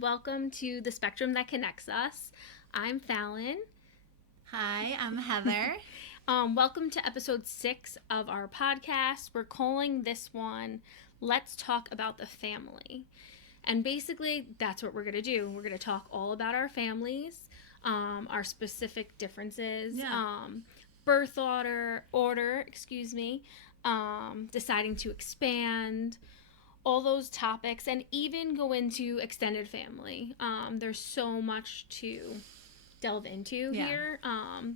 Welcome to The Spectrum That Connects Us. I'm Fallon. Hi, I'm Heather. Welcome to episode 6 of our podcast. We're calling this one, Let's Talk About the Family. And basically, that's what we're going to do. We're going to talk all about our families, our specific differences, birth order, deciding to expand, all those topics, and even go into extended family. There's so much to delve into here.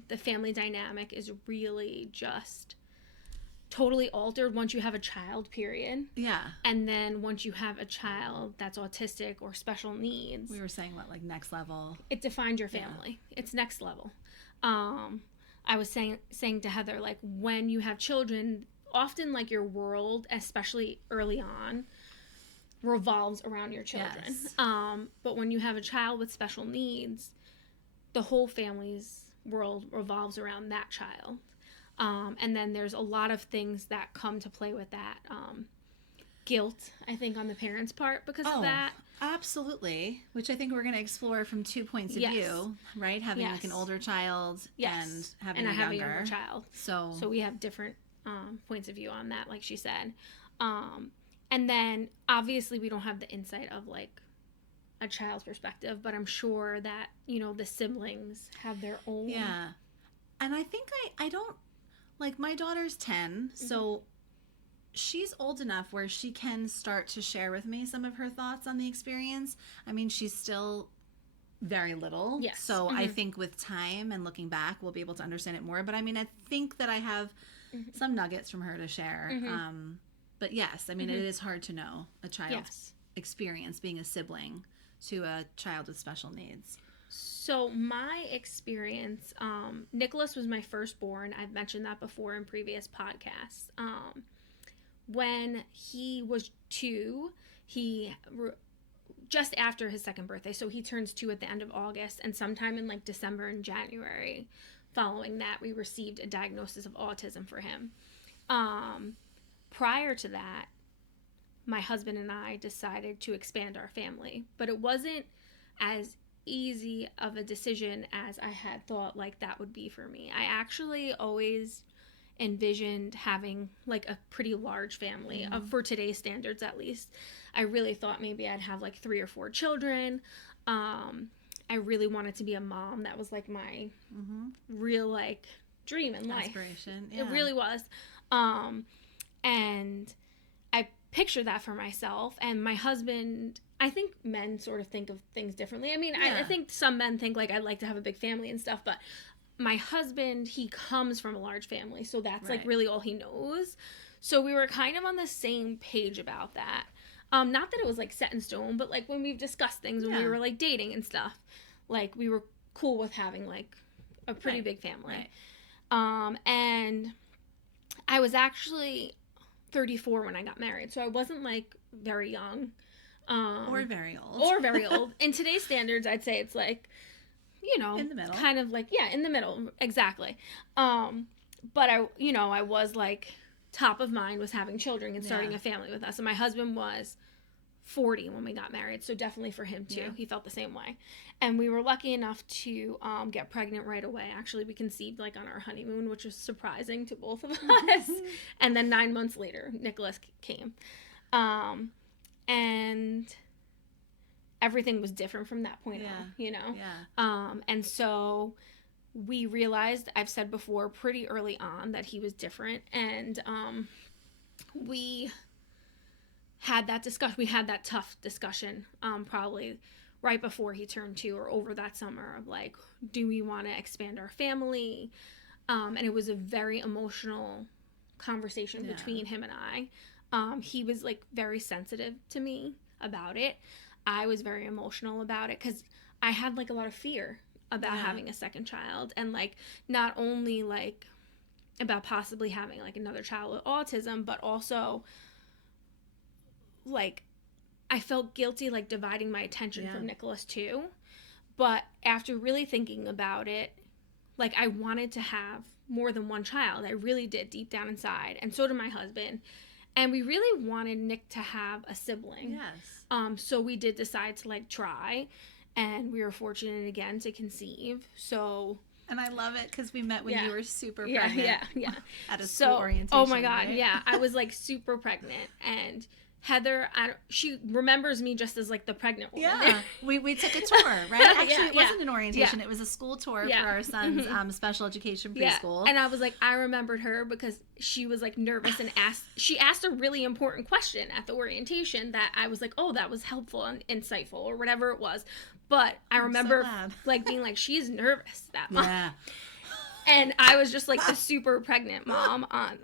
The family dynamic is really just totally altered once you have a child, period. Yeah. And then once you have a child that's autistic or special needs. We were saying what, next level? It defines your family. Yeah. It's next level. I was saying to Heather, when you have children, often your world, especially early on, revolves around your children. Yes. But when you have a child with special needs, the whole family's world revolves around that child. And then there's a lot of things that come to play with that. Guilt, I think, on the parents' part because of that. Absolutely. Which I think we're going to explore from 2 points of view, right? Having an older child and having a younger child. So we have different points of view on that, like she said. And then obviously we don't have the insight of a child's perspective, but I'm sure that, the siblings have their own. Yeah. And I think I don't, my daughter's 10, so she's old enough where she can start to share with me some of her thoughts on the experience. I mean, she's still very little. Yes. So I think with time and looking back, we'll be able to understand it more. But I mean, I think that I have some nuggets from her to share. But yes, I mean, it is hard to know a child's experience being a sibling to a child with special needs. So my experience, Nicholas was my firstborn. I've mentioned that before in previous podcasts. When he was 2, just after his second birthday, so he turns 2 at the end of August, and sometime in December and January following that, we received a diagnosis of autism for him. Prior to that, my husband and I decided to expand our family, but it wasn't as easy of a decision as I had thought that would be for me. I actually always envisioned having a pretty large family, for today's standards at least. I really thought maybe I'd have 3 or 4 children. I really wanted to be a mom. That was my real dream in life. Aspiration. Yeah. It really was. And I pictured that for myself. And my husband, I think men sort of think of things differently. I mean, I think some men think I'd like to have a big family and stuff, but my husband, he comes from a large family, so that's really all he knows. So we were kind of on the same page about that. Not that it was set in stone, but when we've discussed things when we were dating and stuff, we were cool with having a pretty big family. Right. And I was actually 34 when I got married, so I wasn't very young. Or very old. Or very old. In today's standards, I'd say it's in the middle. Kind of in the middle, exactly. But I was top of mind was having children and starting a family with us. And my husband was 40 when we got married, so definitely for him too. He felt the same way. And we were lucky enough to get pregnant right away. Actually, we conceived on our honeymoon, which was surprising to both of us. And then 9 months later, Nicholas came. And everything was different from that point on, Yeah. And so we realized, I've said before, pretty early on that he was different. And we had that discussion. We had that tough discussion probably right before he turned 2 or over that summer of do we want to expand our family? And it was a very emotional conversation between him and I. He was very sensitive to me about it. I was very emotional about it because I had a lot of fear about having a second child, and not only about possibly having another child with autism, but also I felt guilty dividing my attention from Nicholas too. But after really thinking about it, I wanted to have more than one child. I really did deep down inside, and so did my husband. And we really wanted Nick to have a sibling. Yes. So we did decide to like try, and we were fortunate again to conceive. So. And I love it because we met when you were super pregnant. Yeah. At a school orientation. Oh my God, right? yeah. I was like super pregnant, and Heather, she remembers me just as like the pregnant woman. Yeah, we took a tour, right? Actually, it wasn't an orientation; it was a school tour for our son's special education preschool. And I was like, I remembered her because she was like nervous and asked a really important question at the orientation that I was like, oh, that was helpful and insightful or whatever it was. But I remember like being like, she's nervous, that mom. Yeah. And I was just like the super pregnant mom on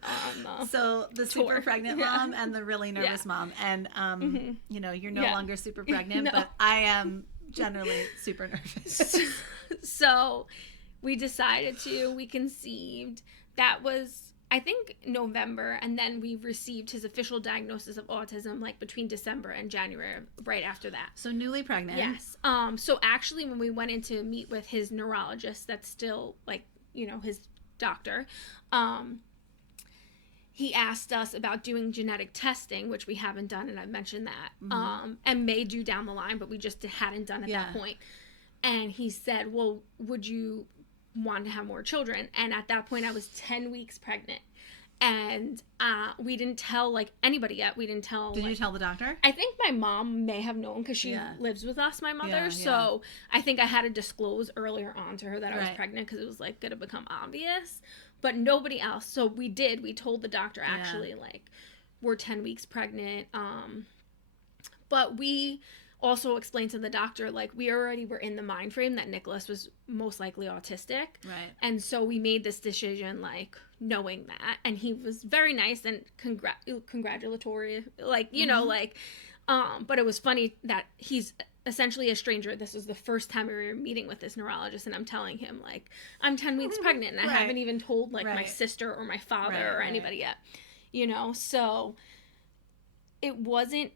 so the tour. Super pregnant mom and the really nervous mom. And you know, you're no longer super pregnant, but I am generally super nervous. So we conceived. That was, I think, November, and then we received his official diagnosis of autism like between December and January, right after that. So newly pregnant. Yes. So actually when we went in to meet with his neurologist, that's still like, you know, his doctor, he asked us about doing genetic testing, which we haven't done, and I've mentioned that, and may do down the line, but we just hadn't done at that point. And he said, well, would you want to have more children? And at that point I was 10 weeks pregnant, and we didn't tell like anybody yet. We didn't tell. Did you tell the doctor? I think my mom may have known because she lives with us, my mother. So I think I had to disclose earlier on to her that I was pregnant because it was like going to become obvious, but nobody else. So we told the doctor actually like we're 10 weeks pregnant. But we also explained to the doctor like we already were in the mind frame that Nicholas was most likely autistic. Right. And so we made this decision like knowing that, and he was very nice and congratulatory, like, you know, like, but it was funny that he's essentially a stranger. This was the first time we were meeting with this neurologist, and I'm telling him like I'm 10 weeks pregnant, and I haven't even told like my sister or my father or anybody yet, you know. So it wasn't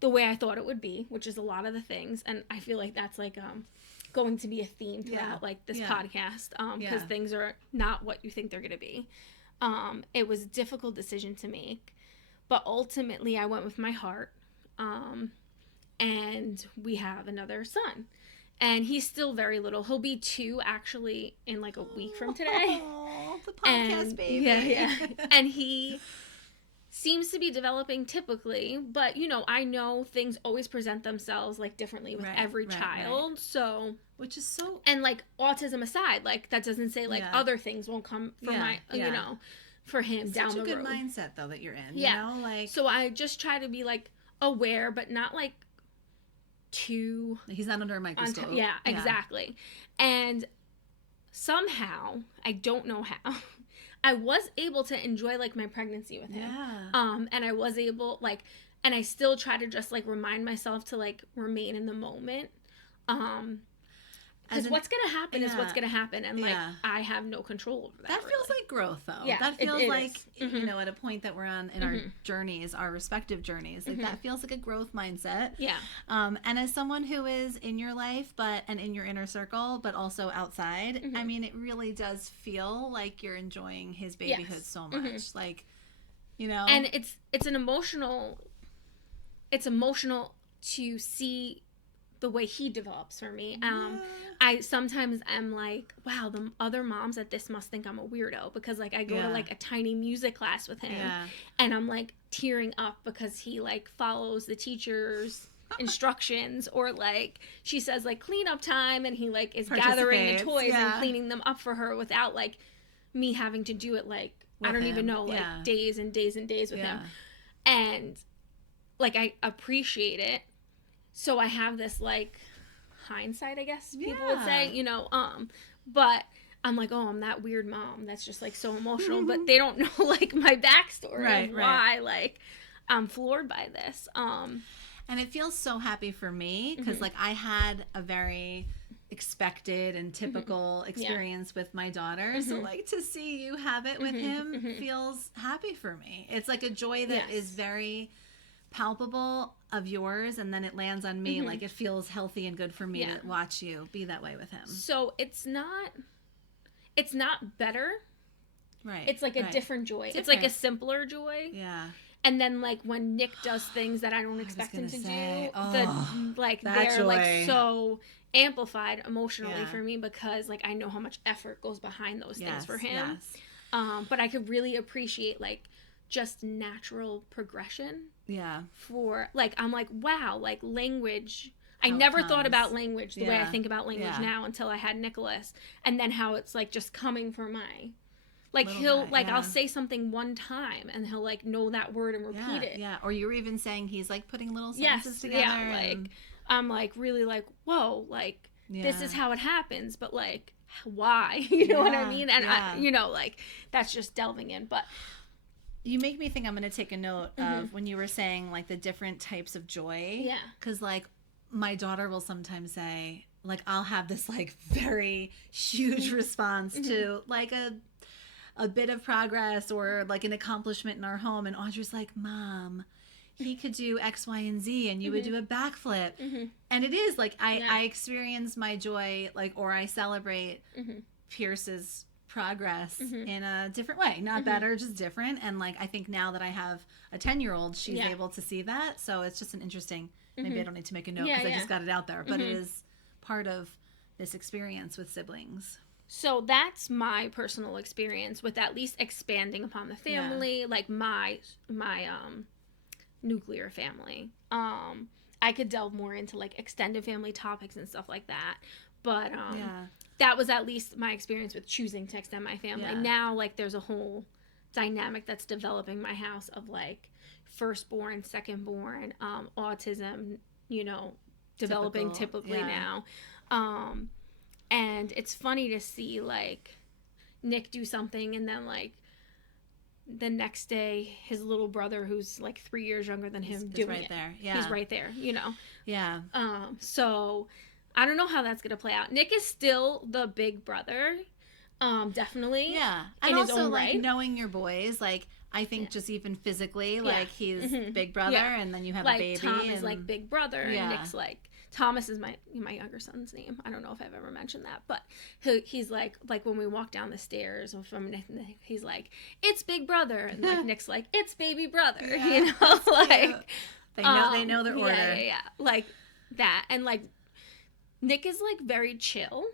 the way I thought it would be, which is a lot of the things, and I feel like that's like going to be a theme throughout like this podcast, because things are not what you think they're going to be. It was a difficult decision to make, but ultimately I went with my heart, and we have another son, and he's still very little. He'll be 2 actually in like a week from today. Oh, the podcast baby. Yeah. And he seems to be developing typically, but you know, I know things always present themselves like differently with every child. So, which is so, and like autism aside, like that doesn't say like other things won't come for you know, for him down the road. Such a good mindset though that you're in. You know, like, so I just try to be like aware, but not like too. He's not under a microscope. Exactly. And somehow, I don't know how, I was able to enjoy like my pregnancy with him. And I was able like, and I still try to just like remind myself to like remain in the moment. Because what's going to happen is what's going to happen. And like, I have no control over that. That feels like growth though. Yeah, that feels like, you know, at a point that we're on in our journeys, our respective journeys, like that feels like a growth mindset. Yeah. And as someone who is in your life, and in your inner circle, but also outside, I mean, it really does feel like you're enjoying his babyhood so much. Like, you know. And it's emotional to see the way he develops for me. I sometimes am like, wow, the other moms at this must think I'm a weirdo, because like I go to like a tiny music class with him, and I'm like tearing up because he like follows the teacher's instructions, or like she says like clean up time, and he like is gathering the toys and cleaning them up for her without like me having to do it like with I don't even know like days and days and days with him. And like I appreciate it. So I have this like hindsight, I guess people would say, you know, but I'm like, oh, I'm that weird mom that's just like so emotional, but they don't know like my backstory of why like I'm floored by this. And it feels so happy for me because like I had a very expected and typical experience with my daughter. So like to see you have it with him feels happy for me. It's like a joy that is very palpable of yours, and then it lands on me. Like it feels healthy and good for me to watch you be that way with him. So it's not better, right? It's like a different joy. It's like a simpler joy. And then like when Nick does things that I don't expect him to do, like they're joy. like so amplified emotionally for me, because like I know how much effort goes behind those things for him. But I could really appreciate like just natural progression. Yeah. For like, I'm like, wow, like language. I never thought about language the way I think about language now until I had Nicholas, and then how it's like just coming from my, like he'll like I'll say something one time and he'll like know that word and repeat it. Yeah. Or you were even saying he's like putting little sentences together. Yeah. Like I'm like really like, whoa, like this is how it happens, but like why? You know what I mean? And I, you know, like that's just delving in. But you make me think I'm going to take a note of when you were saying like the different types of joy. Yeah. Because like my daughter will sometimes say, like, I'll have this like very huge response to like a bit of progress or like an accomplishment in our home, and Audrey's like, Mom, he could do X, Y, and Z, and you would do a backflip. And it is like I experience my joy, like, or I celebrate Pierce's progress in a different way, not better, just different. And like I think now that I have a 10-year-old, she's able to see that, so it's just an interesting, maybe I don't need to make a note because I just got it out there, but it is part of this experience with siblings. So that's my personal experience with at least expanding upon the family, like my nuclear family. I could delve more into like extended family topics and stuff like that, but that was at least my experience with choosing to extend my family. Now like there's a whole dynamic that's developing my house of like firstborn, secondborn, autism, you know, developing typically now. And it's funny to see like Nick do something and then like the next day his little brother, who's like 3 years younger than him, doing right it. There. He's right there, you know. Yeah. So I don't know how that's gonna play out. Nick is still the big brother, definitely. Yeah, and also like knowing your boys, like I think just even physically, like he's big brother, and then you have like a baby. Tom is like big brother, and Nick's like Thomas is my younger son's name. I don't know if I've ever mentioned that, but he's like when we walk down the stairs from Nick, he's like, it's big brother, and like Nick's like, it's baby brother, you know, like they know their order, yeah, like that, and like Nick is like very chill,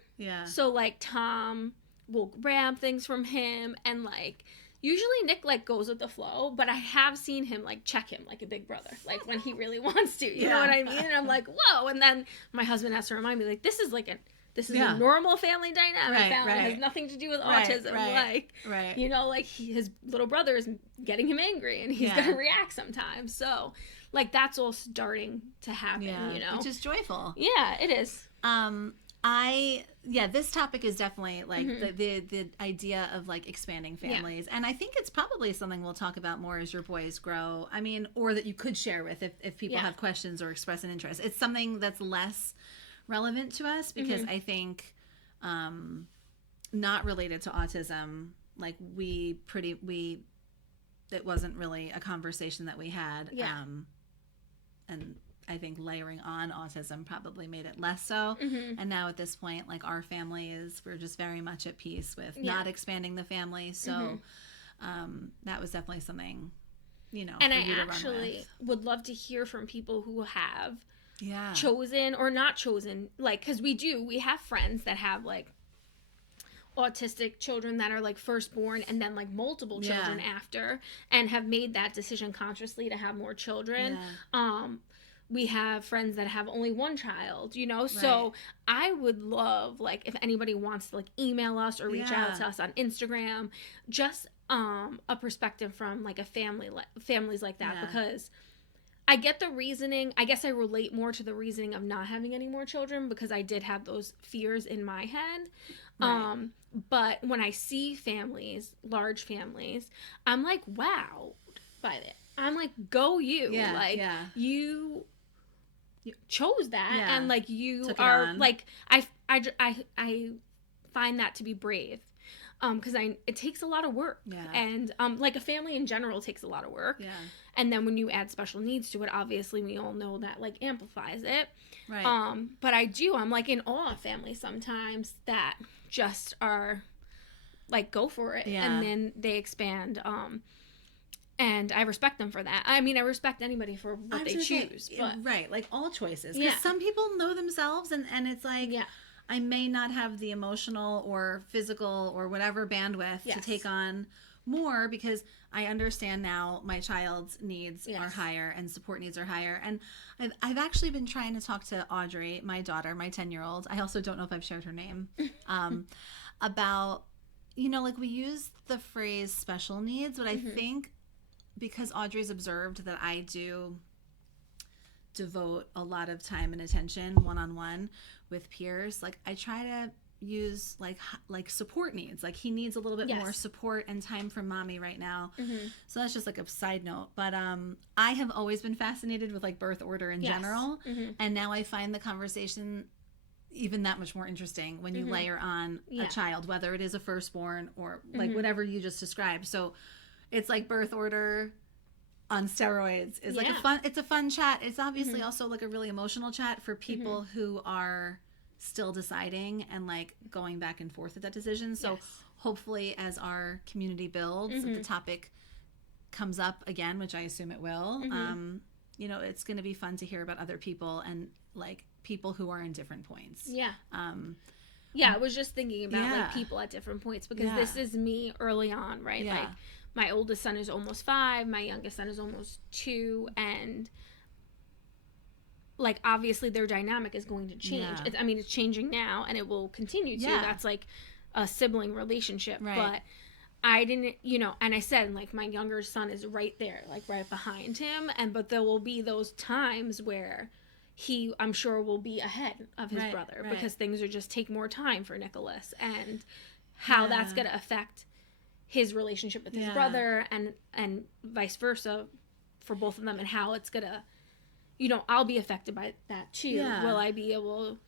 so like Tom will grab things from him, and like usually Nick like goes with the flow, but I have seen him like check him like a big brother, like when he really wants to, you know what I mean? And I'm like, whoa. And then my husband has to remind me, like, this is a normal family dynamic. It has nothing to do with autism. Like, you know, like his little brother is getting him angry and he's gonna react sometimes. So like that's all starting to happen, you know, which is joyful. Yeah, it is. This topic is definitely like the idea of like expanding families, and I think it's probably something we'll talk about more as your boys grow. I mean, or that you could share with if people have questions or express an interest. It's something that's less relevant to us because I think not related to autism, like it wasn't really a conversation that we had, and I think layering on autism probably made it less so. And now at this point, like our family we're just very much at peace with not expanding the family. So that was definitely something, you know, and for I you to actually run with. Would love to hear from people who have chosen or not chosen, like, because we have friends that have like autistic children that are like firstborn and then like multiple children after, and have made that decision consciously to have more children. We have friends that have only one child, you know, so I would love, like, if anybody wants to like email us or reach out to us on Instagram, just a perspective from like a families like that, because I get the reasoning. I guess I relate more to the reasoning of not having any more children because I did have those fears in my head. But when I see families, large families, I'm like, wow, by it. I'm like, go you. You chose that, and like you are like, I find that to be brave, because it takes a lot of work, and like a family in general takes a lot of work, and then when you add special needs to it, obviously we all know that like amplifies it, but I'm like in awe of families sometimes that just are like, go for it, and then they expand. And I respect them for that. I mean, I respect anybody for what they choose. But right, like all choices. Because some people know themselves, and it's like, I may not have the emotional or physical or whatever bandwidth to take on more, because I understand now my child's needs are higher and support needs are higher. And I've actually been trying to talk to Audrey, my daughter, my 10-year-old. I also don't know if I've shared her name, about, like we use the phrase special needs, but I think because Audrey's observed that I do devote a lot of time and attention one-on-one with peers, like I try to use like support needs. Like he needs a little bit more support and time from mommy right now. So that's just like a side note. But I have always been fascinated with like birth order in general. And now I find the conversation even that much more interesting when you layer on a child, whether it is a firstborn or like whatever you just described. So it's like birth order on steroids is like it's a fun chat. It's obviously also like a really emotional chat for people who are still deciding and like going back and forth with that decision. So hopefully as our community builds, if the topic comes up again, which I assume it will, it's going to be fun to hear about other people and like people who are in different points. I was just thinking about like people at different points, because this is me early on, right? Like my oldest son is almost 5, my youngest son is almost 2, and like obviously their dynamic is going to change. It's changing now and it will continue to. That's like a sibling relationship, but I didn't, and I said like my younger son is right there, like right behind him, but there will be those times where he, I'm sure, will be ahead of his brother because things are just take more time for Nicholas, and how that's going to affect his relationship with his brother and vice versa for both of them, and how it's going to, I'll be affected by that too. Will I be able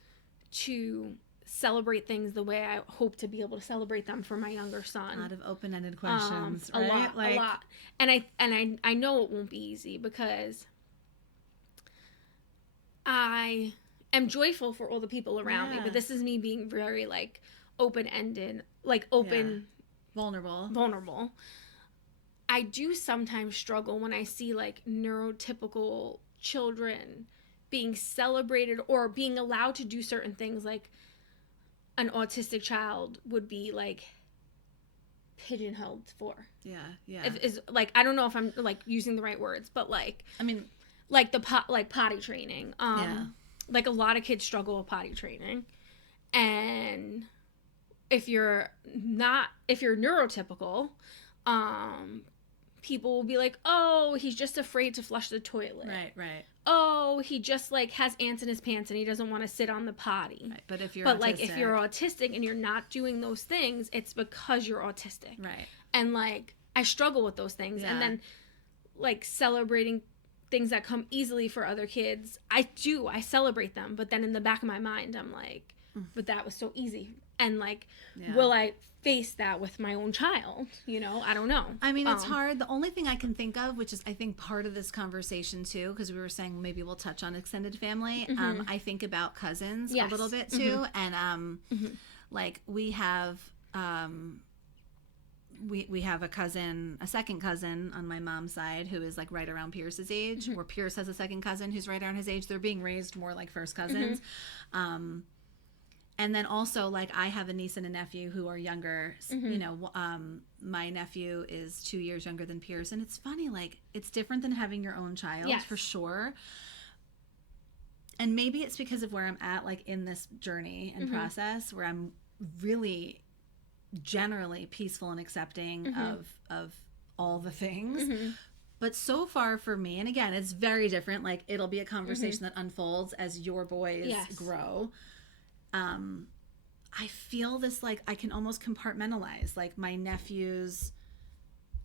to celebrate things the way I hope to be able to celebrate them for my younger son? A lot of open-ended questions, right? A lot. And I know it won't be easy, because I am joyful for all the people around me, but this is me being very like open-ended, like open, vulnerable. I do sometimes struggle when I see like neurotypical children being celebrated or being allowed to do certain things, like an autistic child would be like pigeonholed for. Is like, I don't know if I'm like using the right words, but like, I mean, like the potty training. Like a lot of kids struggle with potty training, and if you're neurotypical, people will be like, oh, he's just afraid to flush the toilet. Right. Oh, he just like has ants in his pants and he doesn't want to sit on the potty. Right. But if you're autistic and you're not doing those things, it's because you're autistic. Right. And like I struggle with those things, and then like celebrating things that come easily for other kids, I celebrate them, but then in the back of my mind I'm like, but that was so easy, and like will I face that with my own child? I don't know. I mean, it's hard. The only thing I can think of, which is I think part of this conversation too, because we were saying maybe we'll touch on extended family, I think about cousins a little bit too, and like we have we have a second cousin on my mom's side who is like right around Pierce's age, where Pierce has a second cousin who's right around his age. They're being raised more like first cousins. And then also like I have a niece and a nephew who are younger. My nephew is 2 years younger than Pierce, and it's funny, like it's different than having your own child for sure. And maybe it's because of where I'm at, like in this journey and process, where I'm really generally peaceful and accepting of all the things. But so far for me, and again, it's very different. Like it'll be a conversation that unfolds as your boys grow. I feel this, like I can almost compartmentalize like my nephew's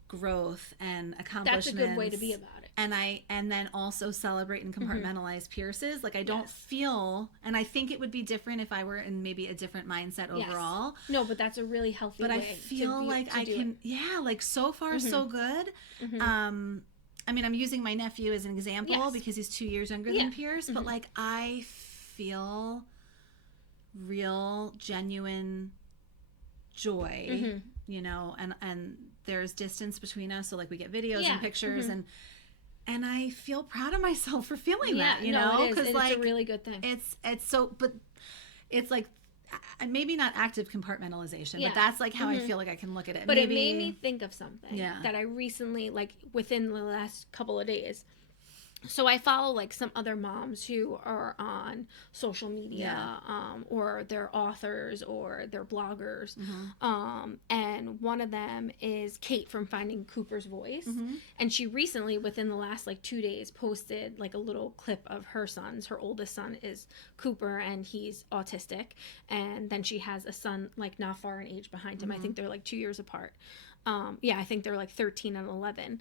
growth and accomplishments. That's a good way to be about it. And then also celebrate and compartmentalize Pierce's. Like I don't feel, and I think it would be different if I were in maybe a different mindset overall. No, but that's a really healthy way. But I feel like I can, like so far so good. I mean, I'm using my nephew as an example because he's 2 years younger than Pierce, but like I feel real, genuine joy you know, and there's distance between us. So like we get videos and pictures Mm-hmm. and I feel proud of myself for feeling that, you no, know, because like, it's a really good thing. It's so, but it's like, maybe not active compartmentalization, but that's like how I feel like I can look at it. But maybe, it made me think of something that I recently, like within the last couple of days. So I follow like some other moms who are on social media, or they're authors or they're bloggers. And one of them is Kate from Finding Cooper's Voice. And she recently, within the last like 2 days, posted like a little clip of her sons. Her oldest son is Cooper and he's autistic. And then she has a son like not far in age behind him. I think they're like 2 years apart. I think they're like 13 and 11.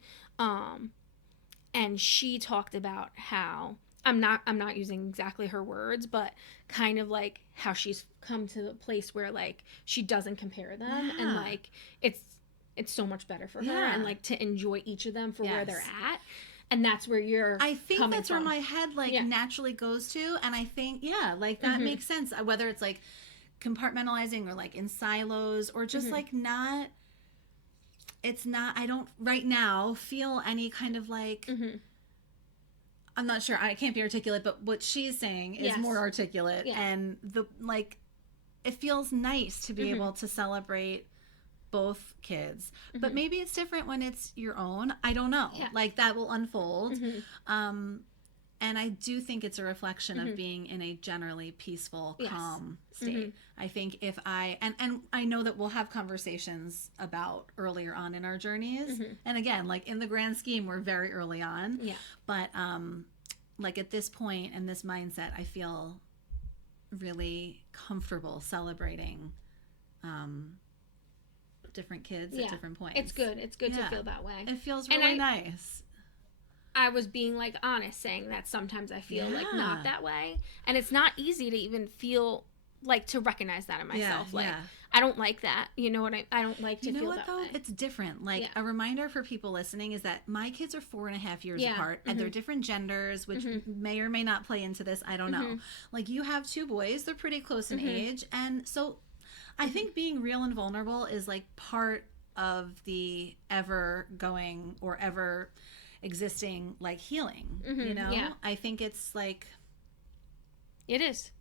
And she talked about how I'm not using exactly her words, but kind of like how she's come to a place where like she doesn't compare them and like it's so much better for her and like to enjoy each of them for where they're at. And that's where you're I think coming that's from. where my head like naturally goes to, and I think like that makes sense, whether it's like compartmentalizing or like in silos or just like not, it's not, I don't right now feel any kind of like, I'm not sure, I can't be articulate, but what she's saying is more articulate, and the like, it feels nice to be able to celebrate both kids, but maybe it's different when it's your own. I don't know, like that will unfold. And I do think it's a reflection of being in a generally peaceful, calm state. I think if I, and I know that we'll have conversations about earlier on in our journeys. And again, like in the grand scheme, we're very early on. But like at this point in this mindset, I feel really comfortable celebrating different kids at different points. It's good. It's good to feel that way. It feels really nice. I was being like honest, saying that sometimes I feel like not that way, and it's not easy to even feel like to recognize that in myself. Like I don't like that. You know what I don't like to feel that way. It's different. Like a reminder for people listening is that my kids are 4.5 years apart, and they're different genders, which may or may not play into this. I don't know. Like you have 2 boys; they're pretty close in age, and so I think being real and vulnerable is like part of the ever going or ever existing like healing, you know? I think it's like it is.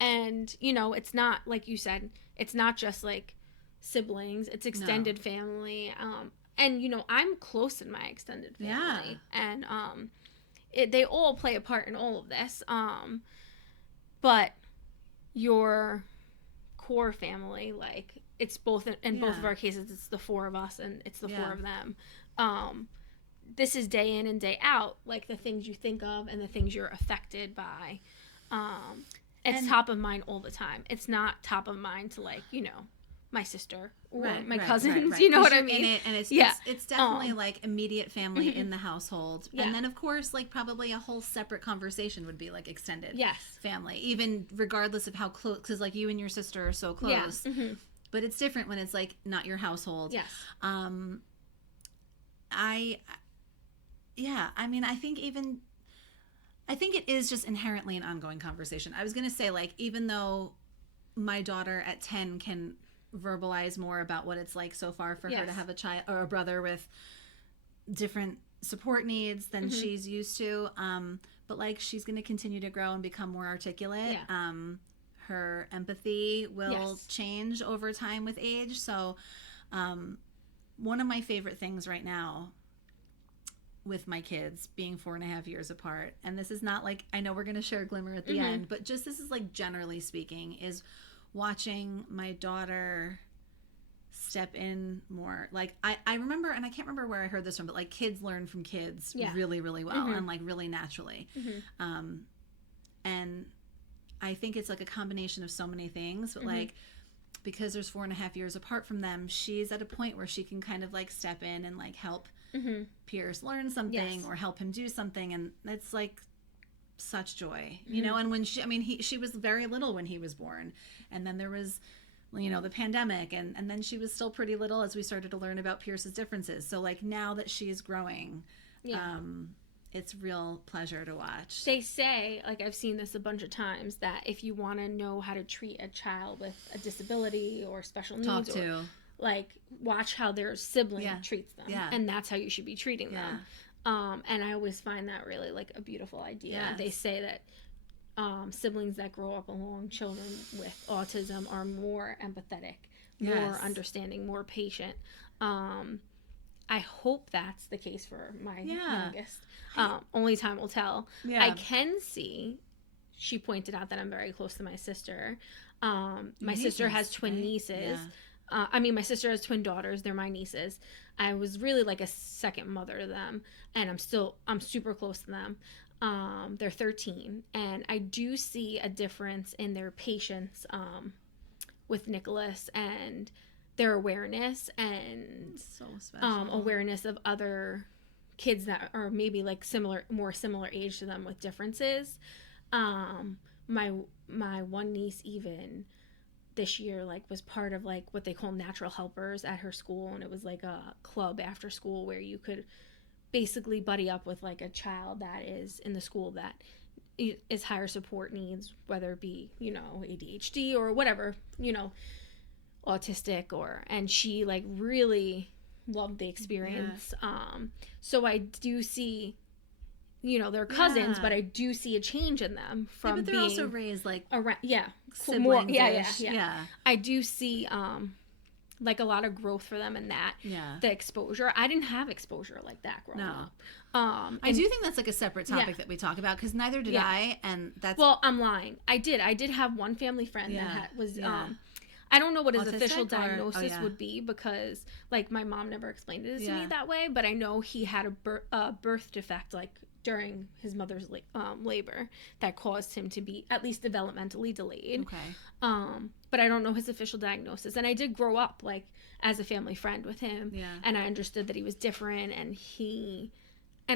And you know, it's not like you said, it's not just like siblings, it's extended family. And you know, I'm close in my extended family. And they all play a part in all of this. But your core family, like it's both in both of our cases, it's the 4 of us and it's the 4 of them. This is day in and day out, like the things you think of and the things you're affected by. It's top of mind all the time. It's not top of mind to like, you know, my sister or my cousins, you know what I mean? And it's definitely like immediate family in the household. And then of course, like probably a whole separate conversation would be like extended family, even regardless of how close, because like you and your sister are so close. But it's different when it's like not your household. I mean, I think it is just inherently an ongoing conversation. I was going to say, like, even though my daughter at 10 can verbalize more about what it's like so far for her to have a child or a brother with different support needs than she's used to. But like, she's going to continue to grow and become more articulate. Her empathy will change over time with age. So, one of my favorite things right now with my kids being 4.5 years apart, and this is not like, I know we're going to share a glimmer at the end, but just this is like generally speaking, is watching my daughter step in more. Like I remember, and I can't remember where I heard this from, but like kids learn from kids really, really well and like really naturally. And I think it's like a combination of so many things, but like, because there's 4.5 years apart from them, she's at a point where she can kind of like step in and like help Pierce learn something or help him do something, and it's like such joy, you know. And when she was very little when he was born, and then there was, you know, the pandemic, and then she was still pretty little as we started to learn about Pierce's differences. So like now that she's growing, it's real pleasure to watch. They say, like I've seen this a bunch of times, that if you want to know how to treat a child with a disability or special needs, like watch how their sibling treats them, Yeah. and that's how you should be treating them. And I always find that really like a beautiful idea. Yes. They say that siblings that grow up along children with autism are more empathetic, more understanding, more patient. I hope that's the case for my youngest. Only time will tell. I can see, she pointed out that I'm very close to my sister. My sister has twin nieces. I mean, my sister has twin daughters. They're my nieces. I was really like a second mother to them, and I'm super close to them. They're 13, and I do see a difference in their patience with Nicholas and their awareness and so special. Awareness of other kids that are maybe like more similar age to them with differences. My one niece even this year like was part of like what they call natural helpers at her school, and it was like a club after school where you could basically buddy up with like a child that is in the school that is higher support needs, whether it be, you know, ADHD or whatever, you know, autistic, and she like really loved the experience. So I do see, you know, they're cousins, but I do see a change in them from but they're being also raised like around, siblings. More, yeah. I do see like a lot of growth for them in that. The exposure. I didn't have exposure like that growing up. I do think that's like a separate topic that we talk about, because neither did I, and that's... Well, I'm lying. I did have one family friend that was I don't know what his official diagnosis would be, because like my mom never explained it to me that way, but I know he had a birth defect like during his mother's labor that caused him to be at least developmentally delayed. But I don't know his official diagnosis, and I did grow up like as a family friend with him, and I understood that he was different, and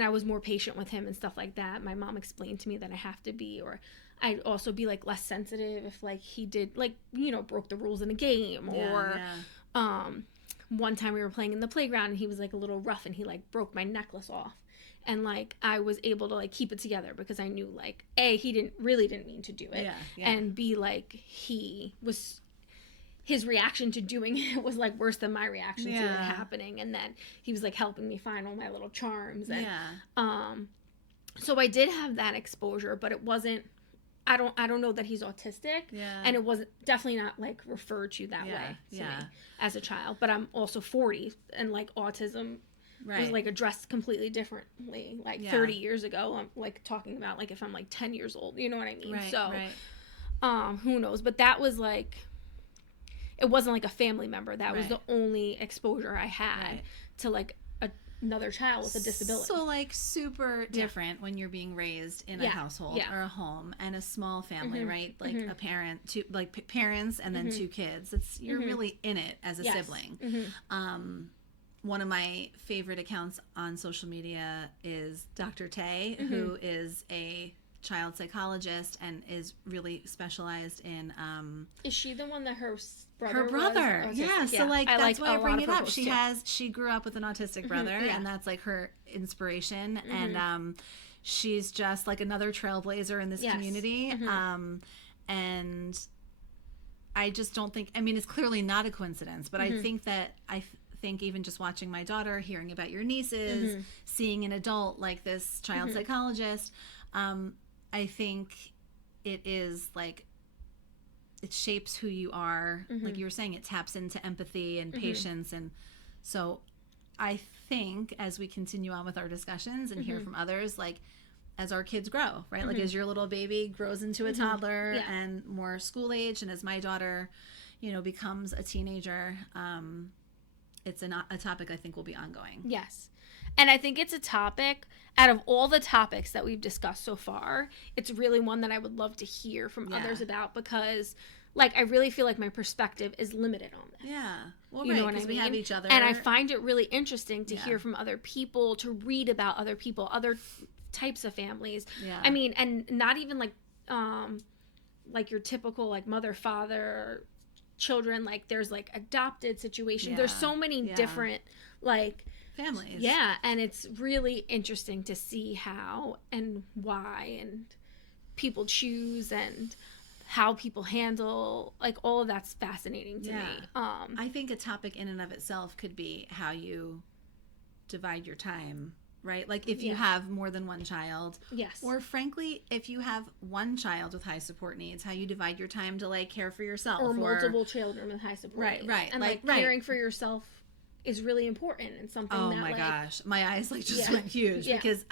I was more patient with him and stuff like that. My mom explained to me that I have to be, or I'd also be like less sensitive if like he did like, you know, broke the rules in a game, or one time we were playing in the playground and he was like a little rough and he like broke my necklace off, and like I was able to like keep it together because I knew like A, he didn't mean to do it, and B, like his reaction to doing it was like worse than my reaction to it happening, and then he was like helping me find all my little charms, and so I did have that exposure, but it wasn't, I don't know that he's autistic, and it wasn't definitely not like referred to that way to me as a child. But I'm also 40, and like autism was like addressed completely differently like 30 years ago. I'm like talking about like if I'm like 10 years old, you know what I mean? Who knows? But that was like, it wasn't like a family member. That was the only exposure I had to like another child with a disability. So like super different when you're being raised in a household or a home and a small family, right? Like a parent, two like parents, and then two kids. It's you're really in it as a sibling. One of my favorite accounts on social media is Dr. Tay, who is a child psychologist and is really specialized in is she the one that her brother so like that's why I bring it up. She grew up with an autistic brother, and that's like her inspiration, and she's just like another trailblazer in this community, and I just don't think, I mean, it's clearly not a coincidence, but I think that think even just watching my daughter, hearing about your nieces, seeing an adult like this child psychologist, I think it is like, it shapes who you are. Like you were saying, it taps into empathy and patience. And so I think as we continue on with our discussions and hear from others, like as our kids grow, right? Like as your little baby grows into a toddler and more school age, and as my daughter, you know, becomes a teenager, it's a topic I think will be ongoing. Yes. And I think it's a topic, out of all the topics that we've discussed so far, it's really one that I would love to hear from others about, because like I really feel like my perspective is limited on this. Yeah. Well, you know what I mean? We have each other. And I find it really interesting to hear from other people, to read about other people, other types of families. Yeah. I mean, and not even like your typical like mother, father, children, like there's like adopted situations. There's so many different like families. Yeah, and it's really interesting to see how and why and people choose and how people handle, like, all of that's fascinating to me. I think a topic in and of itself could be how you divide your time, right? Like if you have more than one child, yes, or frankly, if you have one child with high support needs, how you divide your time to like care for yourself, or multiple children with high support needs. Right, and like caring for yourself is really important, and something oh that, my like, gosh, my eyes like just went huge because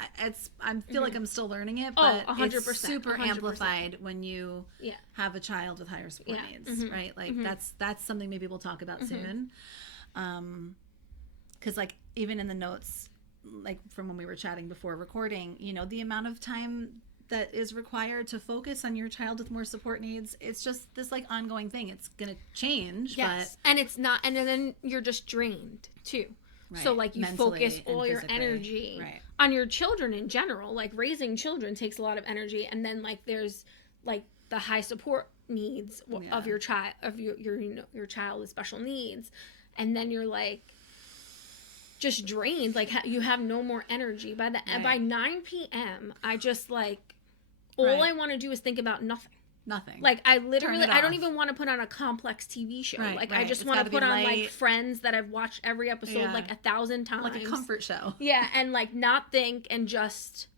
I feel like I'm still learning it, but 100%, it's super 100%. Amplified when you have a child with higher support needs, right? Like that's something maybe we'll talk about soon, because like even in the notes, like from when we were chatting before recording, you know, the amount of time that is required to focus on your child with more support needs, it's just this like ongoing thing. It's gonna change, but and it's not, and then you're just drained too. Right. So like you mentally focus all your energy on your children in general. Like raising children takes a lot of energy, and then like there's like the high support needs of your child, of your child with special needs, and then you're like just drained. Like you have no more energy by by 9 p.m. I just like all I want to do is think about nothing. Like I literally, I don't even want to put on a complex TV show. Like I just want to put on like Friends that I've watched every episode like 1,000 times, like a comfort show. And like not think and just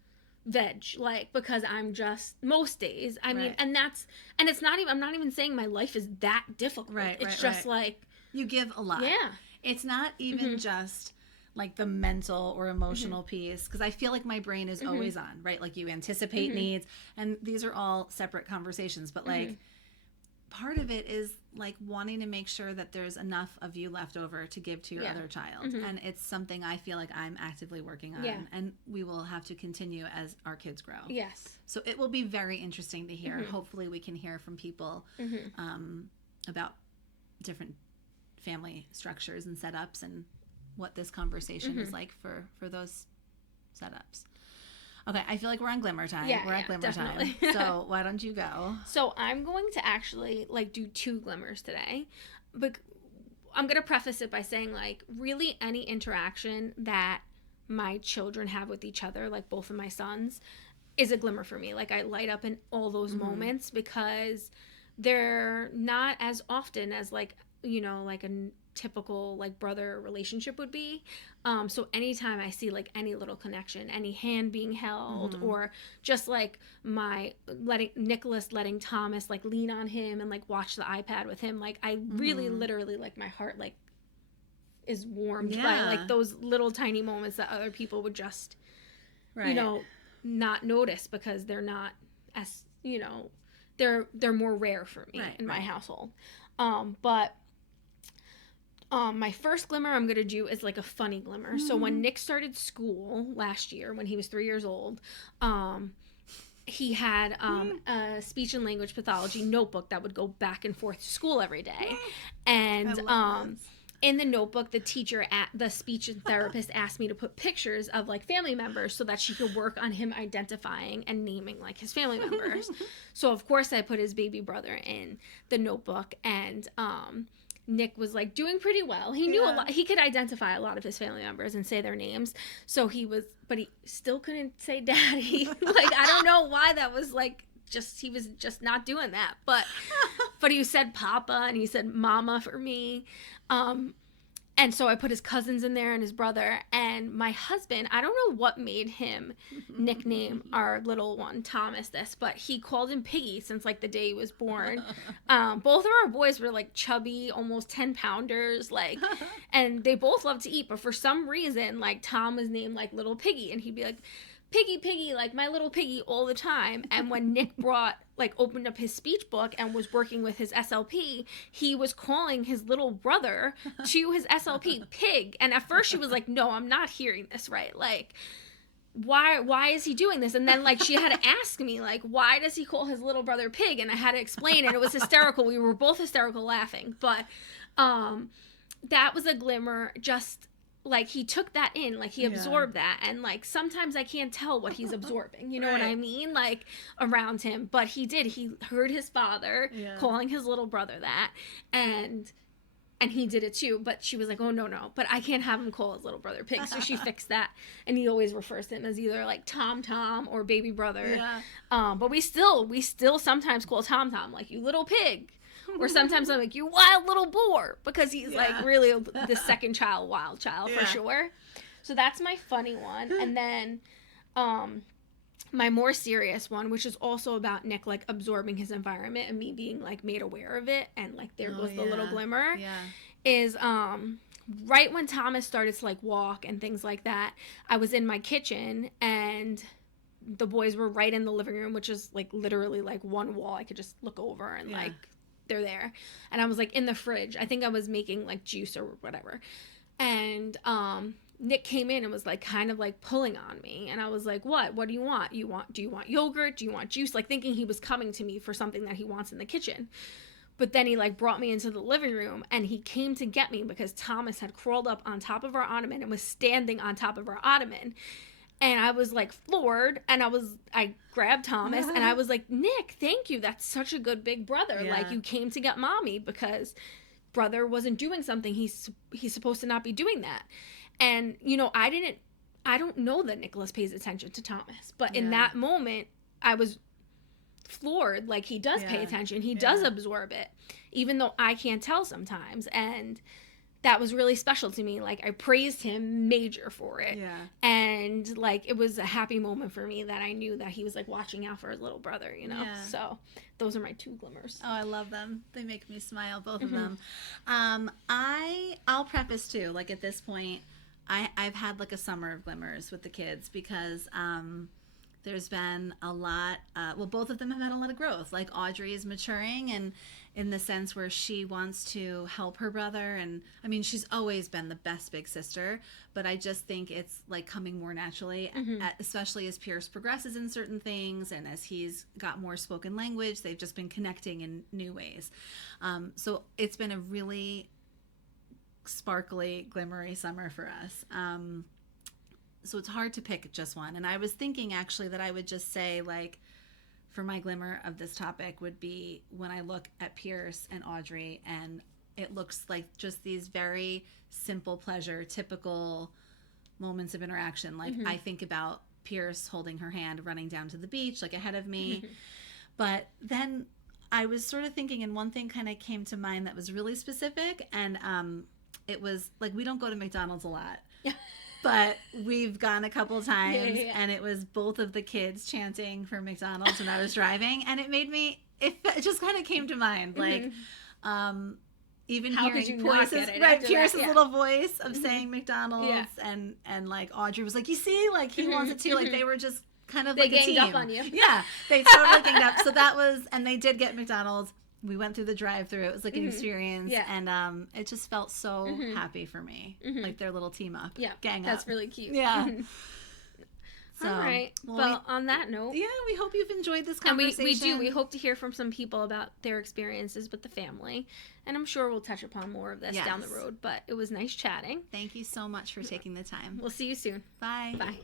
veg, like, because I'm just most days. I mean, and it's not even. I'm not even saying my life is that difficult. It's just like you give a lot. It's not even just like the mental or emotional piece, because I feel like my brain is always on, right? Like you anticipate needs, and these are all separate conversations, but like part of it is like wanting to make sure that there's enough of you left over to give to your other child, and it's something I feel like I'm actively working on, and we will have to continue as our kids grow. So it will be very interesting to hear. Hopefully we can hear from people about different family structures and setups, and what this conversation is like for those setups. Okay, I feel like we're on Glimmer time. We're at Glimmer time. So why don't you go? So I'm going to actually like do 2 glimmers today. But I'm going to preface it by saying like really any interaction that my children have with each other, like both of my sons, is a glimmer for me. Like I light up in all those moments, because they're not as often as like, you know, like a typical like brother relationship would be. So anytime I see like any little connection, any hand being held, or just like my Nicholas letting Thomas like lean on him and like watch the iPad with him, like I really literally like my heart like is warmed by like those little tiny moments that other people would just you know not notice, because they're not as, you know, they're more rare for me in my household. But my first glimmer I'm going to do is like a funny glimmer. So when Nick started school last year, when he was 3 years old, he had a speech and language pathology notebook that would go back and forth to school every day. And in the notebook, the teacher at the speech and therapist asked me to put pictures of like family members so that she could work on him identifying and naming like his family members. So of course I put his baby brother in the notebook, and Nick was like doing pretty well. He knew a lot. He could identify a lot of his family members and say their names. So he was, but he still couldn't say daddy. Like, I don't know why that was like, he was just not doing that. But he said papa and he said mama for me. And so I put his cousins in there and his brother, and my husband, I don't know what made him nickname our little one Thomas this, but he called him Piggy since like the day he was born. Both of our boys were like chubby, almost 10-pounders, like, and they both loved to eat, but for some reason, like Tom was named like Little Piggy, and he'd be like, Piggy, Piggy, like my little piggy all the time. And when Nick opened up his speech book and was working with his SLP, he was calling his little brother to his SLP Pig. And at first she was like, no, I'm not hearing this right. Like, why is he doing this? And then like she had to ask me, like, why does he call his little brother Pig? And I had to explain, and it was hysterical. We were both hysterical laughing. But that was a glimmer. Just like he took that in, like he absorbed that, and like sometimes I can't tell what he's absorbing, you know what I mean, like around him, but he heard his father calling his little brother that, and and he did it too, but she was like, oh, no, but I can't have him call his little brother Pig, so she fixed that, and he always refers to him as either, like, Tom or baby brother. Yeah. But we still sometimes call Tom, like, you little pig, or sometimes I'm like, you wild little boar, because he's, like, really the second wild child, for sure. So that's my funny one, and then, my more serious one, which is also about Nick, like, absorbing his environment and me being, like, made aware of it, and, like, there goes the little glimmer, is, right when Thomas started to, like, walk and things like that, I was in my kitchen, and the boys were right in the living room, which is, like, literally, like, one wall I could just look over, and, like, they're there, and I was, like, in the fridge. I think I was making, like, juice or whatever, and, Nick came in and was, like, kind of, like, pulling on me, and I was like, what do you want? Do you want yogurt? Do you want juice? Like, thinking he was coming to me for something that he wants in the kitchen. But then he, like, brought me into the living room, and he came to get me because Thomas had crawled up on top of our ottoman and was standing on top of our ottoman. And I was, like, floored, and I grabbed Thomas, and I was like, Nick, thank you. That's such a good big brother. Yeah. Like, you came to get mommy because brother wasn't doing something. He's supposed to not be doing that. And, you know, I don't know that Nicholas pays attention to Thomas, but in that moment, I was floored. Like, he does pay attention. He does absorb it, even though I can't tell sometimes. And that was really special to me. Like, I praised him major for it. Yeah. And, like, it was a happy moment for me that I knew that he was, like, watching out for his little brother, you know? Yeah. So those are my two glimmers. Oh, I love them. They make me smile, both of them. I'll preface, too, like, at this point, I've had, like, a summer of glimmers with the kids because there's been a lot, both of them have had a lot of growth. Like, Audrey is maturing, and in the sense where she wants to help her brother, and I mean, she's always been the best big sister, but I just think it's, like, coming more naturally, especially as Pierce progresses in certain things, and as he's got more spoken language, they've just been connecting in new ways. So it's been a really sparkly, glimmery summer for us. So it's hard to pick just one. And I was thinking, actually, that I would just say, like, for my glimmer of this topic would be when I look at Pierce and Audrey, and it looks like just these very simple pleasure, typical moments of interaction. Like, I think about Pierce holding her hand, running down to the beach, like, ahead of me. But then I was sort of thinking, and one thing kind of came to mind that was really specific, and it was, like, we don't go to McDonald's a lot. But we've gone a couple times, and it was both of the kids chanting for McDonald's when I was driving, and it made me, it just kind of came to mind, like, even how hearing voices, right, Pierce's little voice of saying McDonald's, and like, Audrey was like, you see, like, he wants it too, like, they were just kind of like a team. They ganged up on you. Yeah, they totally ganged up, so that was, and they did get McDonald's. We went through the drive-thru. It was like an experience, and it just felt so happy for me, like their little team up, gang up. That's really cute. Yeah. So, all right. Well, on that note, we hope you've enjoyed this conversation. And we do. We hope to hear from some people about their experiences with the family, and I'm sure we'll touch upon more of this down the road. But it was nice chatting. Thank you so much for taking the time. We'll see you soon. Bye. Bye.